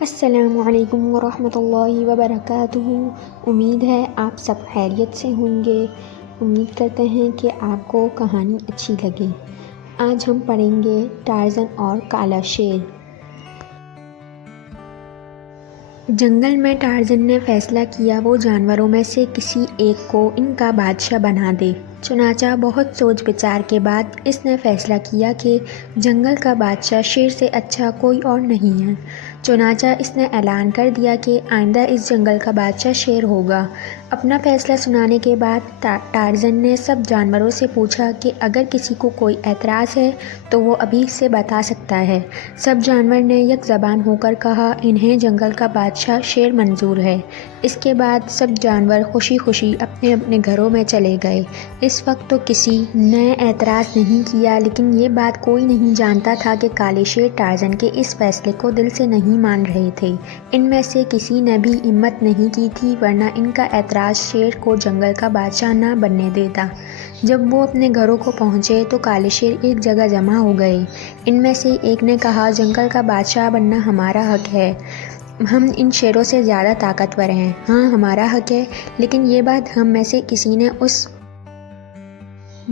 अस्सलामुअलैकुम वरहमतुल्लाहि वबरकातुहू। उम्मीद है आप सब खैरियत से होंगे। उम्मीद करते हैं कि आपको कहानी अच्छी लगे। आज हम पढ़ेंगे टार्ज़न और काला शेर। जंगल में टार्ज़न ने फैसला किया वो जानवरों में से किसी एक को इनका बादशाह बना दे। चुनाचा बहुत सोच विचार के बाद इसने फैसला किया कि जंगल का बादशाह शेर से अच्छा कोई और नहीं है। चुनाचा इसने ऐलान कर दिया कि आइंदा इस जंगल का बादशाह शेर होगा। अपना फैसला सुनाने के बाद टार्ज़न ने सब जानवरों से पूछा कि अगर किसी को कोई एतराज़ है तो वो अभी से बता सकता है। सब जानवर ने एक ज़बान होकर कहा इन्हें जंगल का बादशाह शेर मंजूर है। इसके बाद सब जानवर खुशी खुशी अपने अपने घरों में चले गए। इस वक्त तो किसी ने एतराज़ नहीं किया, लेकिन ये बात कोई नहीं जानता था कि काले शेर टार्ज़न के इस फैसले को दिल से नहीं मान रहे थे। इनमें से किसी ने भी हिम्मत नहीं की थी, वरना इनका एतराज़ शेर को जंगल का बादशाह ना बनने देता। जब वो अपने घरों को पहुँचे तो काले शेर एक जगह जमा हो गए। इनमें से एक ने कहा जंगल का बादशाह बनना हमारा हक है। हम इन शेरों से ज़्यादा ताकतवर हैं। हाँ, हमारा हक है, लेकिन ये बात हम में से किसी ने उस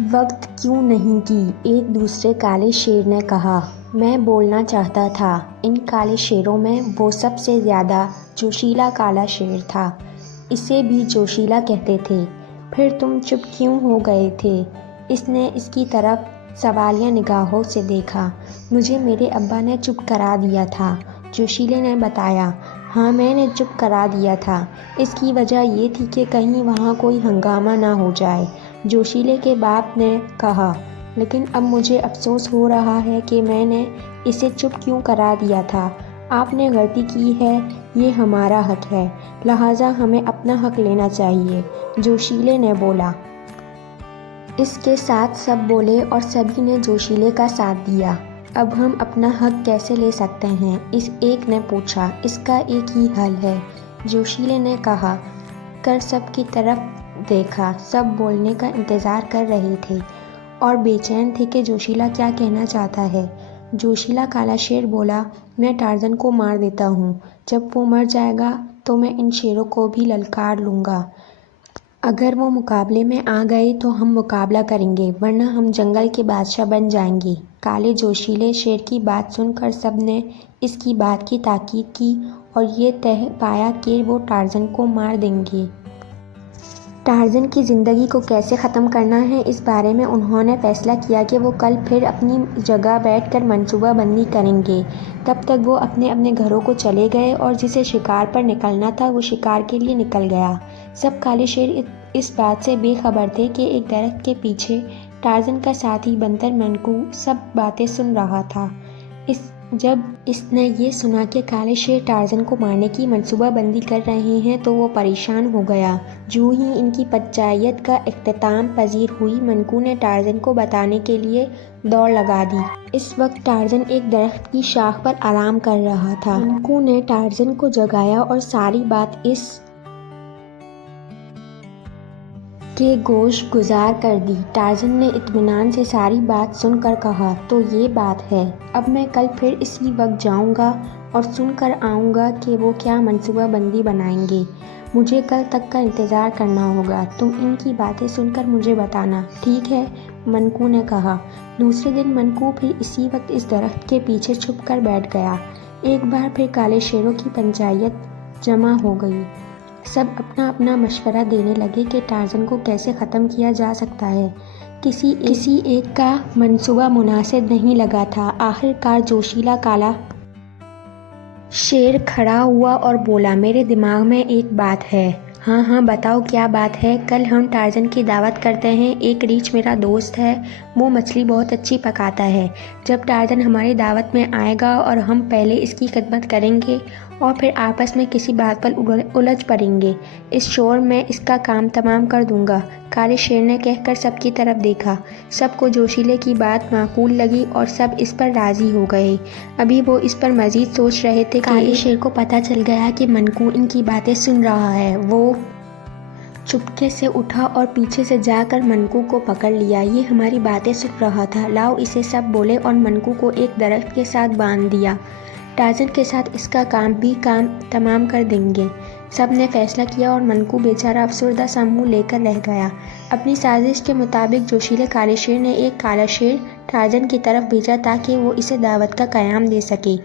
वक्त क्यों नहीं की। एक दूसरे काले शेर ने कहा मैं बोलना चाहता था। इन काले शेरों में वो सबसे ज़्यादा जोशीला काला शेर था। इसे भी जोशीला कहते थे। फिर तुम चुप क्यों हो गए थे? इसने इसकी तरफ सवालिया निगाहों से देखा। मुझे मेरे अब्बा ने चुप करा दिया था, जोशीले ने बताया। हाँ, मैंने चुप करा दिया था। इसकी वजह ये थी कि कहीं वहाँ कोई हंगामा ना हो जाए, जोशीले के बाप ने कहा। लेकिन अब मुझे अफसोस हो रहा है कि मैंने इसे चुप क्यों करा दिया था। आपने गलती की है, ये हमारा हक है, लिहाजा हमें अपना हक लेना चाहिए, जोशीले ने बोला। इसके साथ सब बोले और सभी ने जोशीले का साथ दिया। अब हम अपना हक कैसे ले सकते हैं? इस एक ने पूछा। इसका एक ही हल है, जोशीले ने कहा कर सब की तरफ देखा। सब बोलने का इंतज़ार कर रहे थे और बेचैन थे कि जोशीला क्या कहना चाहता है। जोशीला काला शेर बोला मैं टार्ज़न को मार देता हूँ। जब वो मर जाएगा तो मैं इन शेरों को भी ललकार लूँगा। अगर वो मुकाबले में आ गए तो हम मुकाबला करेंगे, वरना हम जंगल के बादशाह बन जाएंगे। काले जोशीले शेर की बात सुनकर सब ने इसकी बात की ताकीद की और ये तय पाया कि वो टार्ज़न को मार देंगे। टार्ज़न की ज़िंदगी को कैसे ख़त्म करना है, इस बारे में उन्होंने फ़ैसला किया कि वो कल फिर अपनी जगह बैठकर मंसूबाबंदी करेंगे। तब तक वो अपने अपने घरों को चले गए और जिसे शिकार पर निकलना था वो शिकार के लिए निकल गया। सब काले शेर इस बात से बेखबर थे कि एक दरख्त के पीछे टार्ज़न का साथी बंदर मनकू सब बातें सुन रहा था। जब इसने ये सुना कि काले शेर टार्ज़न को मारने की मंसूबाबंदी कर रहे हैं तो वो परेशान हो गया। जो ही इनकी पंचायत का इख्तिताम पजीर हुई, मनकू ने टार्ज़न को बताने के लिए दौड़ लगा दी। इस वक्त टार्ज़न एक दरख्त की शाख पर आराम कर रहा था। मनकू ने टार्ज़न को जगाया और सारी बात इस के गोश गुजार कर दी। टार्ज़न ने इत्मीनान से सारी बात सुनकर कहा तो ये बात है, अब मैं कल फिर इसी वक्त जाऊंगा और सुनकर आऊँगा कि वो क्या मंसूबाबंदी बनाएंगे। मुझे कल तक का इंतज़ार करना होगा। तुम इनकी बातें सुनकर मुझे बताना, ठीक है? मनकू ने कहा। दूसरे दिन मनकू फिर इसी वक्त इस दरख्त के पीछे छुप कर बैठ गया। एक बार फिर काले शेरों की पंचायत जमा हो गई। सब अपना अपना मशवरा देने लगे कि टार्ज़न को कैसे ख़त्म किया जा सकता है। किसी एक का मंसूबा मुनासिब नहीं लगा था। आखिरकार जोशीला काला शेर खड़ा हुआ और बोला मेरे दिमाग में एक बात है। हाँ हाँ, बताओ क्या बात है? कल हम टार्ज़न की दावत करते हैं। एक रीछ मेरा दोस्त है, वो मछली बहुत अच्छी पकाता है। जब टार्ज़न हमारी दावत में आएगा और हम पहले इसकी खिदमत करेंगे और फिर आपस में किसी बात पर उलझ पड़ेंगे, इस शोर में इसका काम तमाम कर दूंगा। काले शेर ने कहकर सबकी तरफ देखा। सबको जोशीले की बात माकूल लगी और सब इस पर राज़ी हो गए। अभी वो इस पर मज़ीद सोच रहे थे कि काले शेर को पता चल गया कि मनकू इनकी बातें सुन रहा है। वो चुपके से उठा और पीछे से जाकर मनकू को पकड़ लिया। ये हमारी बातें सुन रहा था, लाओ इसे, सब बोले और मनकू को एक दरख्त के साथ बांध दिया। टार्ज़न के साथ इसका काम तमाम कर देंगे। सब ने फैसला किया और मनकू बेचारा अफसरदा सा मुँह लेकर रह गया। अपनी साजिश के मुताबिक जोशीले काले शेर ने एक काला शेर टार्ज़न की तरफ भेजा ताकि वो इसे दावत का क़याम दे सके।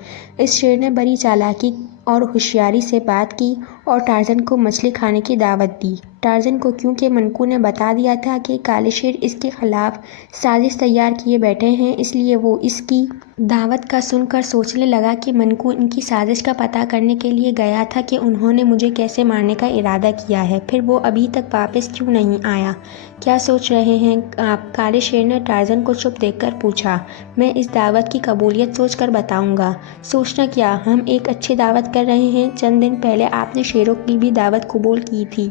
इस शेर ने बड़ी चालाकी और होशियारी से बात की और टार्ज़न को मछली खाने की दावत दी। टार्ज़न को क्योंकि मनकू ने बता दिया था कि काले शेर इसके खिलाफ साजिश तैयार किए बैठे हैं, इसलिए वो इसकी दावत का सुनकर सोचने लगा कि मनकू इनकी साजिश का पता करने के लिए गया था कि उन्होंने मुझे कैसे मारने का इरादा किया है, फिर वो अभी तक वापस क्यों नहीं आया। क्या सोच रहे हैं आप? काले शेर ने टार्ज़न को चुप देखकर पूछा। मैं इस दावत की कबूलियत सोच कर बताऊँगा। सोचना क्या, हम एक अच्छी दावत कर रहे हैं। चंद दिन पहले आपने शेरों की भी दावत कबूल की थी।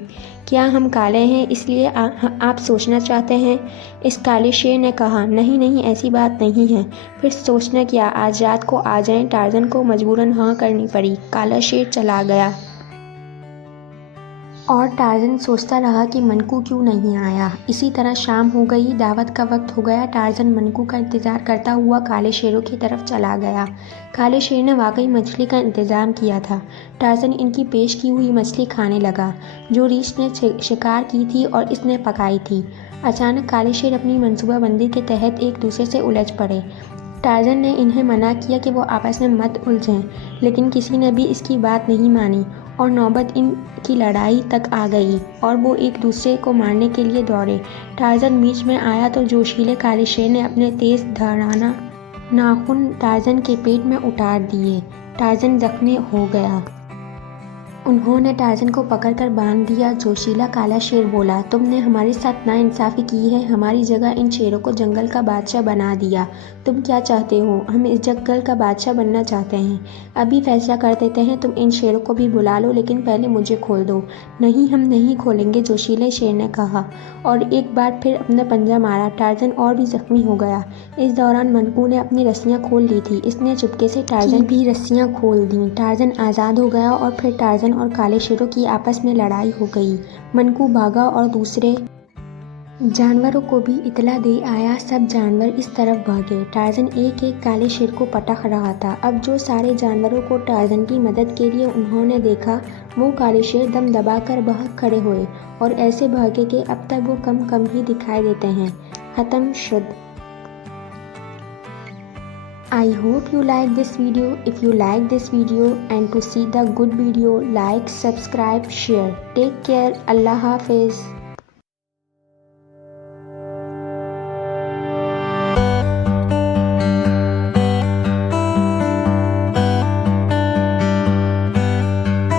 क्या हम काले हैं इसलिए आप सोचना चाहते हैं? इस काले शेर ने कहा। नहीं नहीं, ऐसी बात नहीं है। फिर सोचना क्या, आज रात को आ जाएं। टार्ज़न को मजबूरन हाँ करनी पड़ी। काला शेर चला गया और टार्ज़न सोचता रहा कि मनकू क्यों नहीं आया। इसी तरह शाम हो गई, दावत का वक्त हो गया। टार्ज़न मनकू का इंतज़ार करता हुआ काले शेरों की तरफ चला गया। काले शेर ने वाकई मछली का इंतज़ाम किया था। टार्ज़न इनकी पेश की हुई मछली खाने लगा जो रीछ ने शिकार की थी और इसने पकाई थी। अचानक काले शेर अपनी मनसूबाबंदी के तहत एक दूसरे से उलझ पड़े। टार्ज़न ने इन्हें मना किया कि वो आपस में मत उलझें, लेकिन किसी ने भी इसकी बात नहीं मानी और नौबत इनकी लड़ाई तक आ गई और वो एक दूसरे को मारने के लिए दौड़े। टार्ज़न बीच में आया तो जोशीले काले शेर ने अपने तेज़ धाराना नाखून टार्ज़न के पेट में उतार दिए। टार्ज़न जख्मी हो गया। उन्होंने टार्ज़न को पकड़कर बांध दिया। जोशीला काला शेर बोला, तुमने हमारे साथ नाइंसाफ़ी की है। हमारी जगह इन शेरों को जंगल का बादशाह बना दिया। तुम क्या चाहते हो? हम इस जंगल का बादशाह बनना चाहते हैं। अभी फैसला कर देते हैं। तुम इन शेरों को भी बुला लो, लेकिन पहले मुझे खोल दो। नहीं, हम नहीं खोलेंगे, जोशीले शेर ने कहा और एक बार फिर अपना पंजा मारा। टार्ज़न और भी जख्मी हो गया। इस दौरान मनकू ने अपनी रस्सियाँ खोल ली थी। इसने चुपके से टार्ज़न की भी रस्सियाँ खोल दीं। टार्ज़न आज़ाद हो गया और फिर टार्ज़न और काले शेरों की आपस में लड़ाई हो गई। मनकू भागा और दूसरे जानवरों को भी इतला दे आया। सब जानवर इस तरफ भागे। टार्ज़न एक एक काले शेर को पटक रहा था। अब जो सारे जानवरों को टार्ज़न की मदद के लिए उन्होंने देखा, वो काले शेर दम दबाकर भाग खड़े हुए और ऐसे भागे कि अब तक वो कम ही दिखाई देते हैं। ख़त्म शुद्ध। I hope you like this video. If you like this video and to see the good video, like, subscribe, share. Take care. Allah Hafiz.